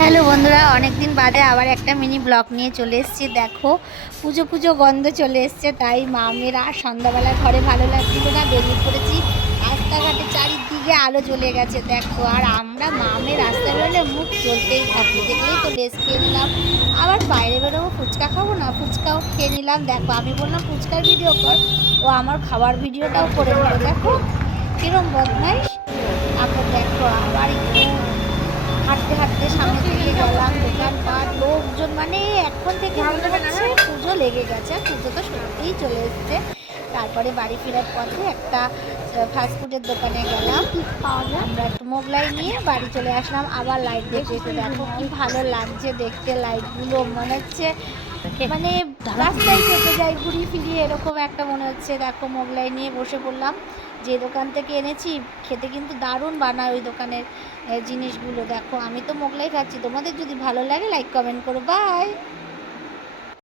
Hello বন্ধুরা, অনেক দিন বাদে আবার একটা মিনি ব্লগ নিয়ে চলে এসেছি। দেখো পুজো পুজো গন্ধ চলে এসছে, তাই মামের আর সন্ধ্যাবেলা ঘরে ভালো লাগছিল না, বেরিয়ে পড়েছি। রাস্তাঘাটে চারিদিকে আলো জ্বলে গেছে দেখো, আর আমরা মামের রাস্তায় বেরোলে মুখ জ্বলতেই থাকি। দেখলেই তো লেস খেয়ে নিলাম, আবার বাইরে বেরোবো ফুচকা খাবো না, ফুচকাও খেয়ে নিলাম। দেখো আমি বললাম ফুচকার ভিডিও কর, ও আমার খাবার ভিডিওটাও করে নিল। দেখো কিরম বদমাইশ। তারপর দেখো আবার একটু হাঁটতে হাঁটতে সামনের দিকে গেলাম, দোকানপাট লোকজন, মানে এখন থেকে মনে হচ্ছে পুজো লেগে গেছে। পুজো তো সত্যিই চলে এসছে। তারপরে বাড়ি ফেরার পথে একটা ফাস্টফুডের দোকানে গেলাম, আমরা একটু মোগলাই নিয়ে বাড়ি চলে আসলাম। আবার লাইট দেখতে দেখতে দেখো কি ভালো লাগছে দেখতে লাইটগুলো, মনে হচ্ছে মানে রাস্তায় কেটে যায় ঘুরিয়ে ফিরিয়ে, এরকম একটা মনে হচ্ছে। দেখো মোগলাই নিয়ে বসে পড়লাম। যে দোকান থেকে এনেছি খেতে কিন্তু দারুণ বানায় ওই দোকানের জিনিসগুলো। দেখো আমি তো মোগলাই খাচ্ছি, তোমাদের যদি ভালো লাগে লাইক কমেন্ট করো। বাই।